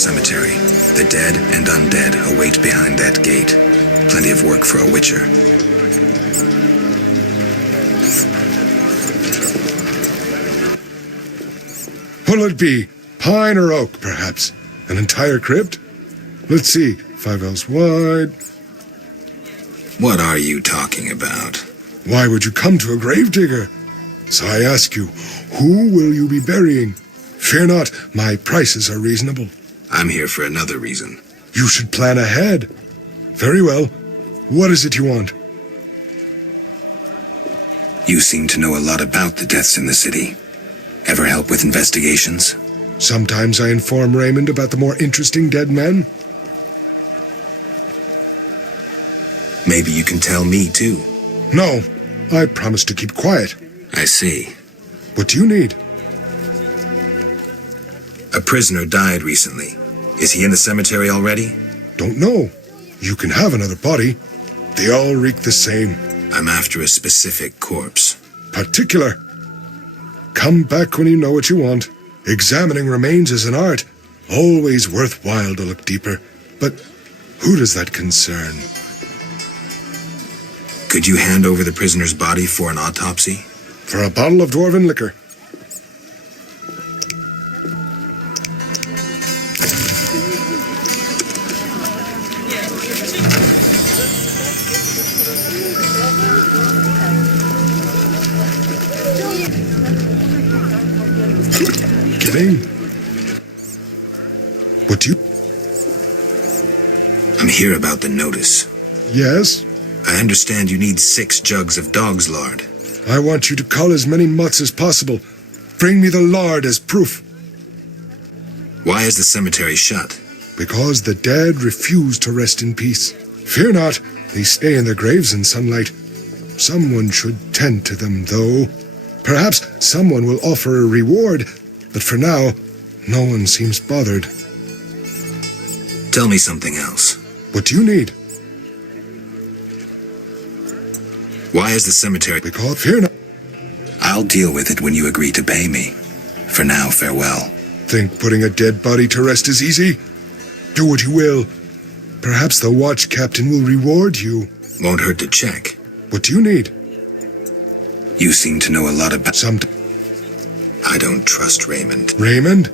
cemetery. The dead and undead await behind that gate. Plenty of work for a witcher. What'll it be? Pine or oak, perhaps? An entire crypt? Let's see. 5 ells wide. What are you talking about? Why would you come to a gravedigger? So I ask you, who will you be burying? Fear not, my prices are reasonable. I'm here for another reason. You should plan ahead. Very well. What is it you want? You seem to know a lot about the deaths in the city. Ever help with investigations? Sometimes I inform Raymond about the more interesting dead men. Maybe you can tell me, too. No, I promise to keep quiet. I see. What do you need? A prisoner died recently. Is he in the cemetery already? Don't know. You can have another body. They all reek the same. I'm after a specific corpse. Particular. Come back when you know what you want. Examining remains is an art. Always worthwhile to look deeper. But who does that concern? Could you hand over the prisoner's body for an autopsy? For a bottle of dwarven liquor. Kidding? What do you... I'm here about the notice. Yes? I understand you need 6 jugs of dog's lard. I want you to cull as many mutts as possible. Bring me the lard as proof. Why is the cemetery shut? Because the dead refuse to rest in peace. Fear not, they stay in their graves in sunlight. Someone should tend to them, though. Perhaps someone will offer a reward, but for now, no one seems bothered. Tell me something else. What do you need? Why is the cemetery... Because fear not. I'll deal with it when you agree to pay me. For now, farewell. Think putting a dead body to rest is easy? Do what you will. Perhaps the watch captain will reward you. Won't hurt to check. What do you need? You seem to know a lot about... Some... I don't trust Raymond. Raymond?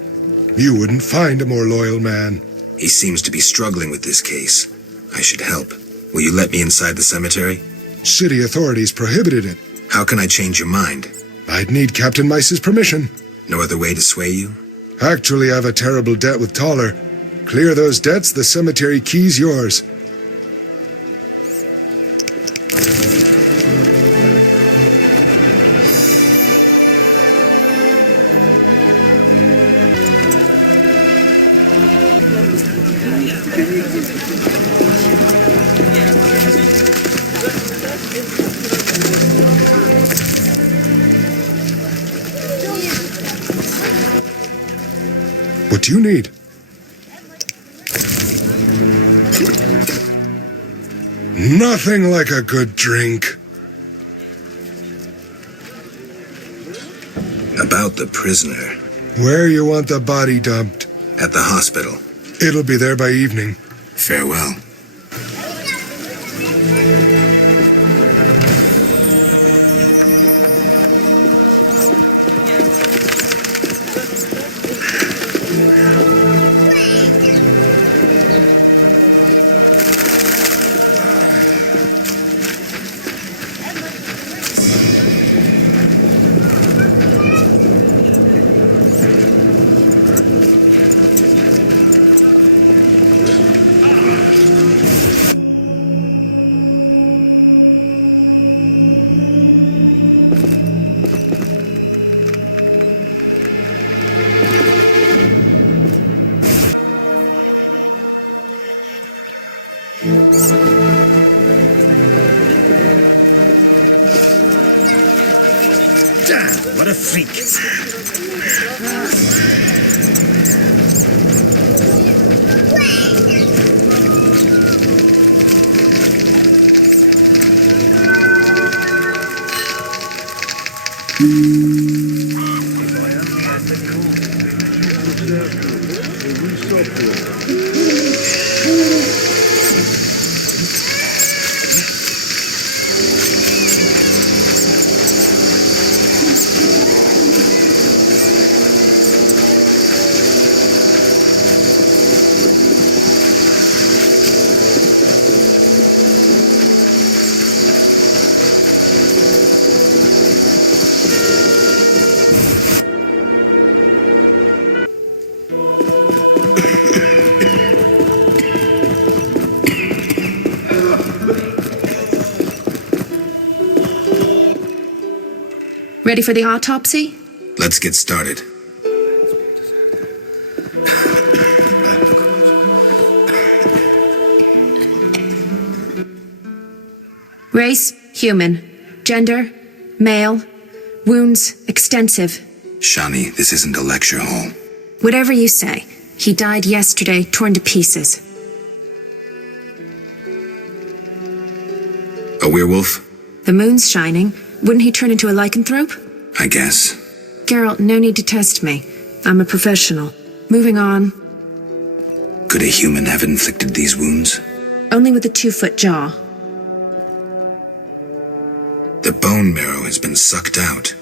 You wouldn't find a more loyal man. He seems to be struggling with this case. I should help. Will you let me inside the cemetery? City authorities prohibited it. How can I change your mind? I'd need Captain Mice's permission. No other way to sway you? Actually, I have a terrible debt with Toller. Clear those debts, the cemetery key's yours. What do you need? Nothing like a good drink. About the prisoner. Where you want the body dumped? At the hospital. It'll be there by evening. Farewell. Damn, what a freak. Ready for the autopsy? Let's get started. Race, human. Gender, male. Wounds, extensive. Shani, this isn't a lecture hall. Whatever you say. He died yesterday, torn to pieces. A werewolf? The moon's shining. Wouldn't he turn into a lycanthrope? I guess. Geralt, no need to test me. I'm a professional. Moving on. Could a human have inflicted these wounds? Only with a 2-foot jaw. The bone marrow has been sucked out.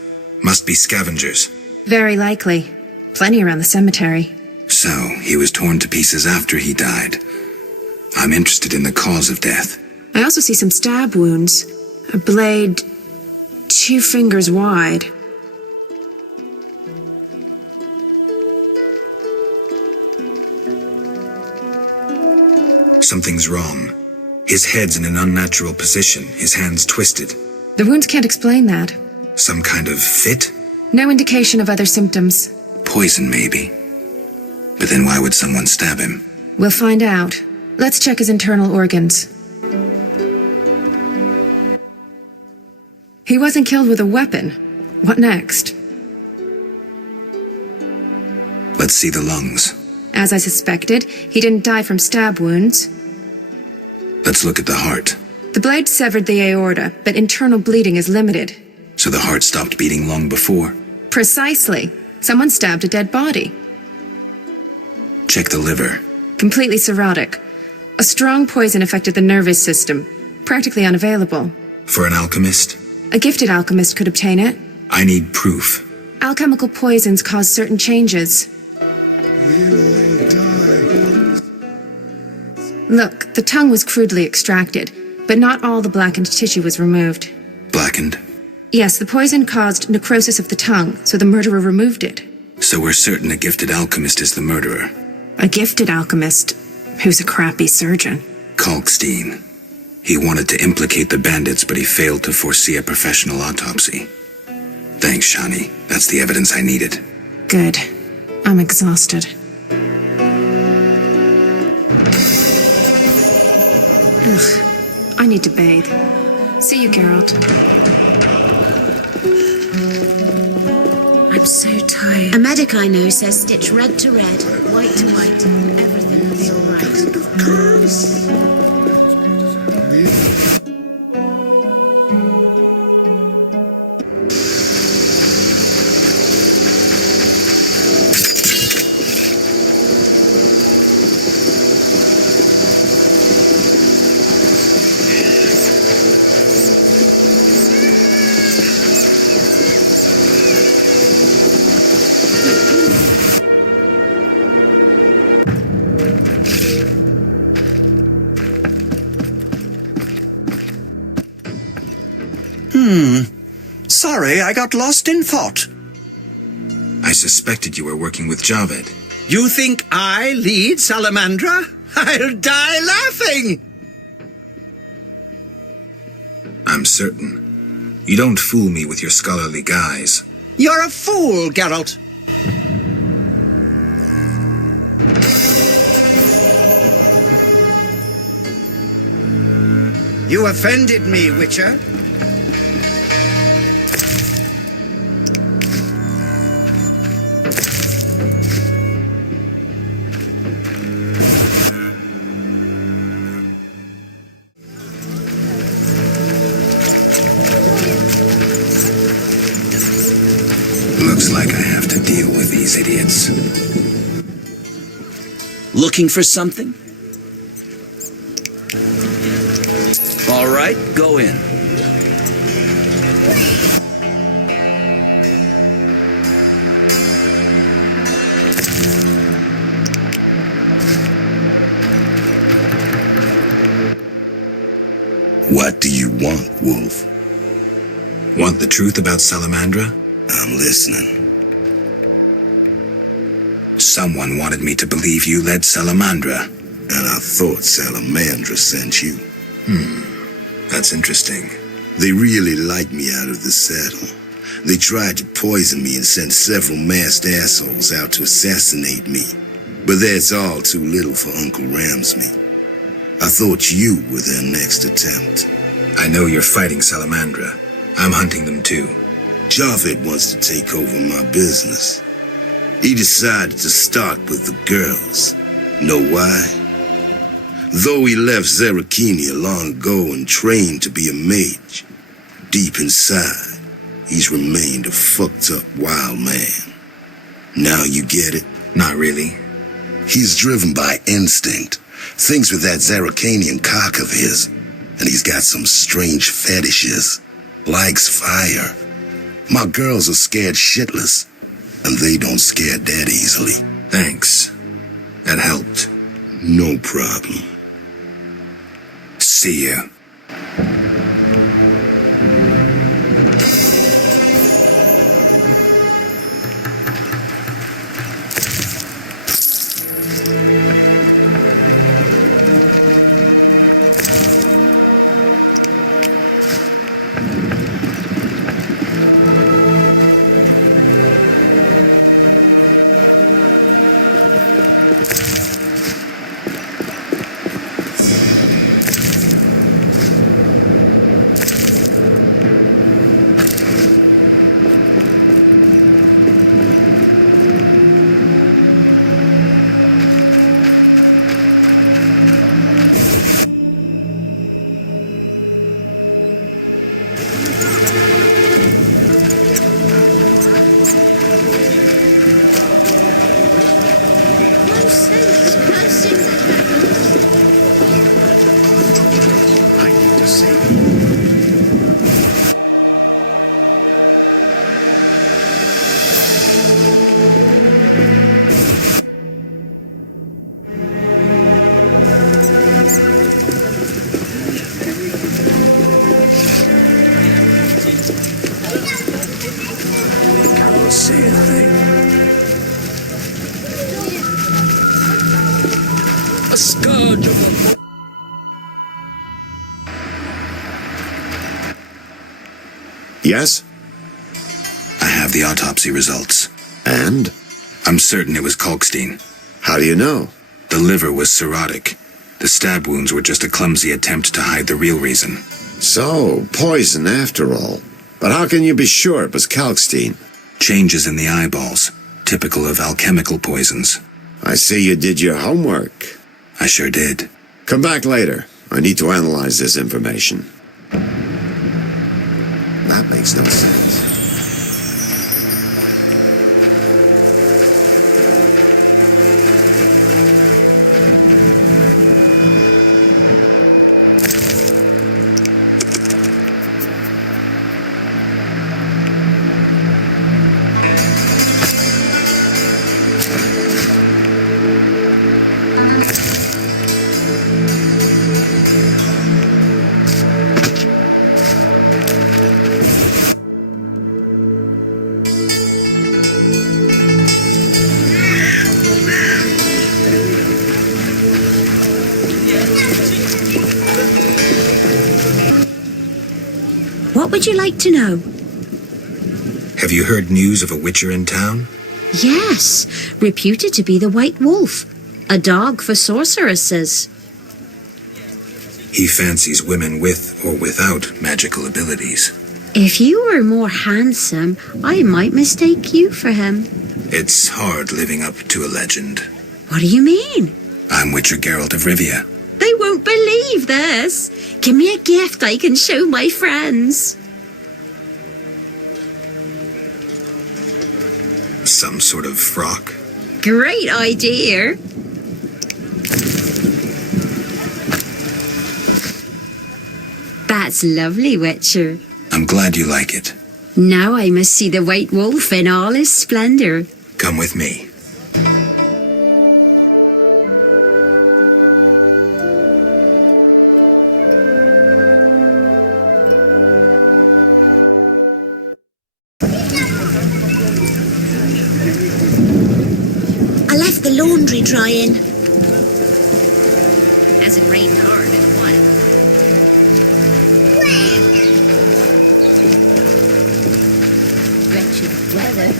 Must be scavengers. Very likely. Plenty around the cemetery. So, he was torn to pieces after he died. I'm interested in the cause of death. I also see some stab wounds. A blade 2 fingers wide. Something's wrong. His head's in an unnatural position, his hands twisted. The wounds can't explain that. Some kind of fit? No indication of other symptoms. Poison, maybe. But then why would someone stab him? We'll find out. Let's check his internal organs. He wasn't killed with a weapon. What next? Let's see the lungs. As I suspected, he didn't die from stab wounds. Let's look at the heart. The blade severed the aorta, but internal bleeding is limited. So the heart stopped beating long before? Precisely. Someone stabbed a dead body. Check the liver. Completely cirrhotic. A strong poison affected the nervous system. Practically unavailable. For an alchemist? A gifted alchemist could obtain it. I need proof. Alchemical poisons cause certain changes. You'll die. Look, the tongue was crudely extracted, but not all the blackened tissue was removed. Blackened? Yes, the poison caused necrosis of the tongue, so the murderer removed it. So we're certain a gifted alchemist is the murderer. A gifted alchemist who's a crappy surgeon. Kalkstein. He wanted to implicate the bandits, but he failed to foresee a professional autopsy. Thanks, Shani. That's the evidence I needed. Good. I'm exhausted. Ugh. I need to bathe. See you, Geralt. I'm so tired. A medic I know says stitch red to red, white to white. Everything will be all right. Curse. Sorry, I got lost in thought. I suspected you were working with Javed. You think I lead Salamandra? I'll die laughing! I'm certain. You don't fool me with your scholarly guise. You're a fool, Geralt. You offended me, Witcher. Looks like I have to deal with these idiots. Looking for something? All right, go in. What do you want, Wolf? Want the truth about Salamandra? I'm listening. Someone wanted me to believe you led Salamandra. And I thought Salamandra sent you. That's interesting. They really liked me out of the saddle. They tried to poison me and sent several masked assholes out to assassinate me. But that's all too little for Uncle Ramsmeat. I thought you were their next attempt. I know you're fighting Salamandra. I'm hunting them too. Javed wants to take over my business. He decided to start with the girls. Know why? Though he left Zarakini long ago and trained to be a mage, deep inside, he's remained a fucked up wild man. Now you get it? Not really. He's driven by instinct. Thinks with that Zarakanian cock of his. And he's got some strange fetishes. Likes fire. My girls are scared shitless. And they don't scare that easily. Thanks. That helped. No problem. See ya. Yes? I have the autopsy results. And? I'm certain it was Kalkstein. How do you know? The liver was cirrhotic. The stab wounds were just a clumsy attempt to hide the real reason. So, poison after all. But how can you be sure it was Kalkstein? Changes in the eyeballs, typical of alchemical poisons. I see you did your homework. I sure did. Come back later. I need to analyze this information. That makes no sense. What would you like to know? Have you heard news of a witcher in town? Yes, reputed to be the White Wolf, a dog for sorceresses. He fancies women with or without magical abilities. If you were more handsome, I might mistake you for him. It's hard living up to a legend. What do you mean? I'm Witcher Geralt of Rivia. They won't believe this. Give me a gift I can show my friends. Some sort of frock? Great idea. That's lovely, Witcher. I'm glad you like it. Now I must see the White Wolf in all his splendor. Come with me. I left the laundry drying. Hasn't rained hard in a while. Wretched weather.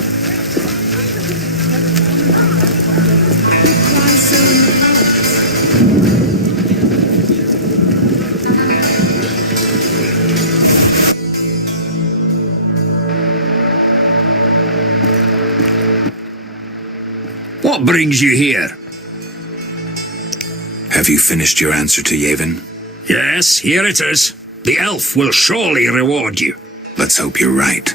What brings you here? Have you finished your answer to Yavin? Yes, here it is. The elf will surely reward you. Let's hope you're right.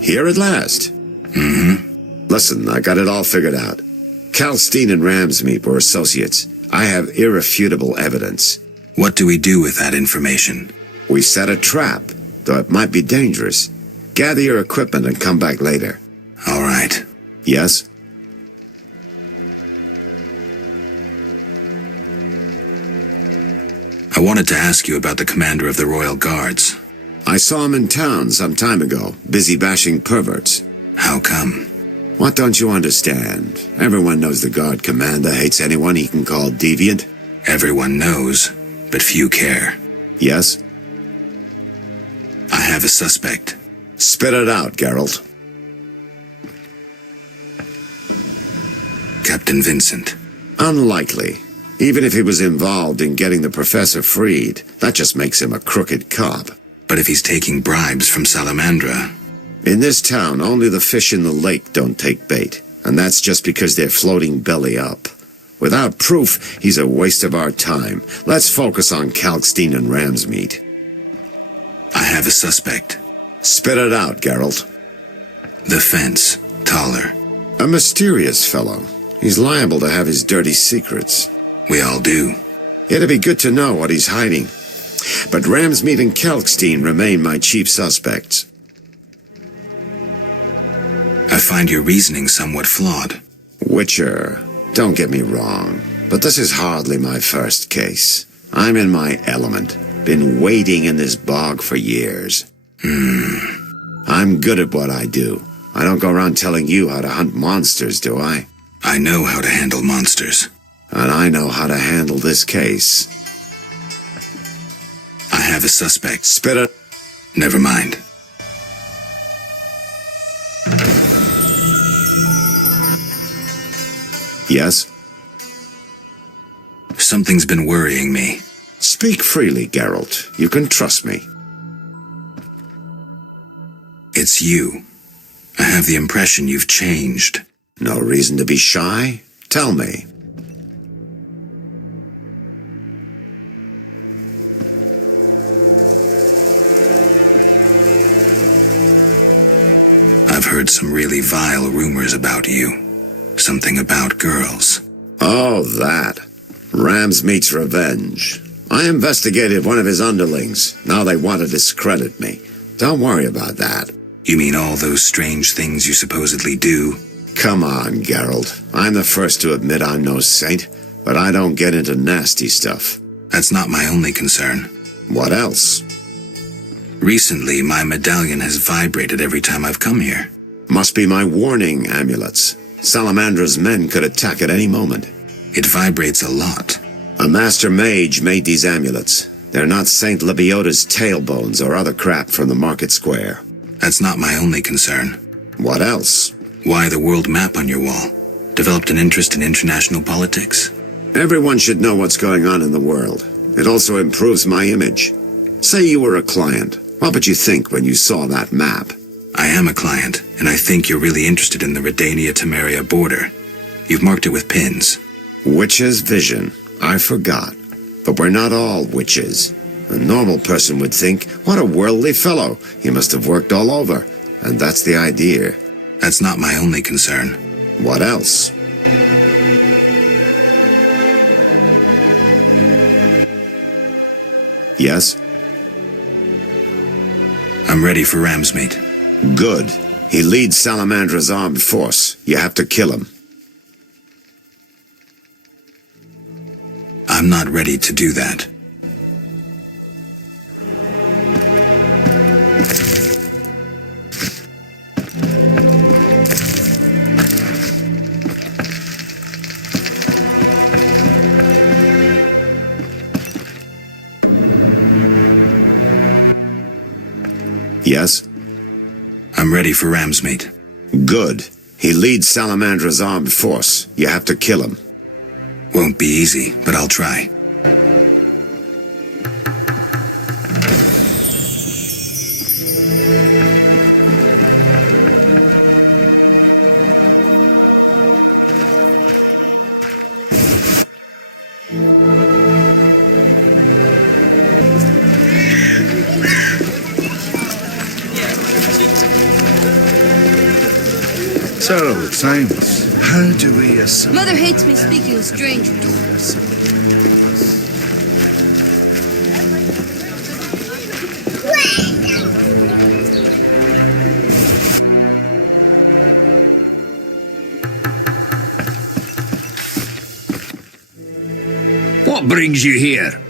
Here at last. Mm-hmm. Listen, I got it all figured out. Kalkstein and Ramsmeat were associates. I have irrefutable evidence. What do we do with that information? We set a trap, though it might be dangerous. Gather your equipment and come back later. All right. Yes? I wanted to ask you about the commander of the Royal Guards. I saw him in town some time ago, busy bashing perverts. How come? What don't you understand? Everyone knows the guard commander hates anyone he can call deviant. Everyone knows, but few care. Yes? I have a suspect. Spit it out, Geralt. Captain Vincent. Unlikely. Even if he was involved in getting the professor freed, that just makes him a crooked cop. But if he's taking bribes from Salamandra... In this town, only the fish in the lake don't take bait, and that's just because they're floating belly up. Without proof, he's a waste of our time. Let's focus on Kalkstein and Ramsmeat. I have a suspect. Spit it out, Geralt. The fence. Taller. A mysterious fellow. He's liable to have his dirty secrets. We all do. It'd be good to know what he's hiding. But Ramsmeat and Kalkstein remain my chief suspects. I find your reasoning somewhat flawed. Witcher, don't get me wrong, but this is hardly my first case. I'm in my element. Been wading in this bog for years. I'm good at what I do. I don't go around telling you how to hunt monsters, do I? I know how to handle monsters. And I know how to handle this case. I have a suspect. Spit it. Never mind. Yes? Something's been worrying me. Speak freely, Geralt. You can trust me. It's you. I have the impression you've changed. No reason to be shy? Tell me. I've heard some really vile rumors about you. Something about girls. Oh, that. Ramsmeat's revenge. I investigated one of his underlings. Now they want to discredit me. Don't worry about that. You mean all those strange things you supposedly do? Come on, Geralt. I'm the first to admit I'm no saint, but I don't get into nasty stuff. That's not my only concern. What else? Recently, my medallion has vibrated every time I've come here. Must be my warning amulets. Salamandra's men could attack at any moment. It vibrates a lot. A master mage made these amulets. They're not Saint Lebiota's tailbones or other crap from the market square. That's not my only concern. What else? Why the world map on your wall? Developed an interest in international politics? Everyone should know what's going on in the world. It also improves my image. Say you were a client. What would you think when you saw that map? I am a client, and I think you're really interested in the Redania-Temeria border. You've marked it with pins. Witch's vision. I forgot. But we're not all witches. A normal person would think, what a worldly fellow. He must have worked all over. And that's the idea. That's not my only concern. What else? Yes? I'm ready for Ramsmeat. Good. He leads Salamandra's armed force. You have to kill him. I'm not ready to do that. Yes? I'm ready for Ramsmeat. Good. He leads Salamandra's armed force. You have to kill him. Won't be easy, but I'll try. So, Saints, how do we assign... Mother hates me speaking with strangers. What brings you here?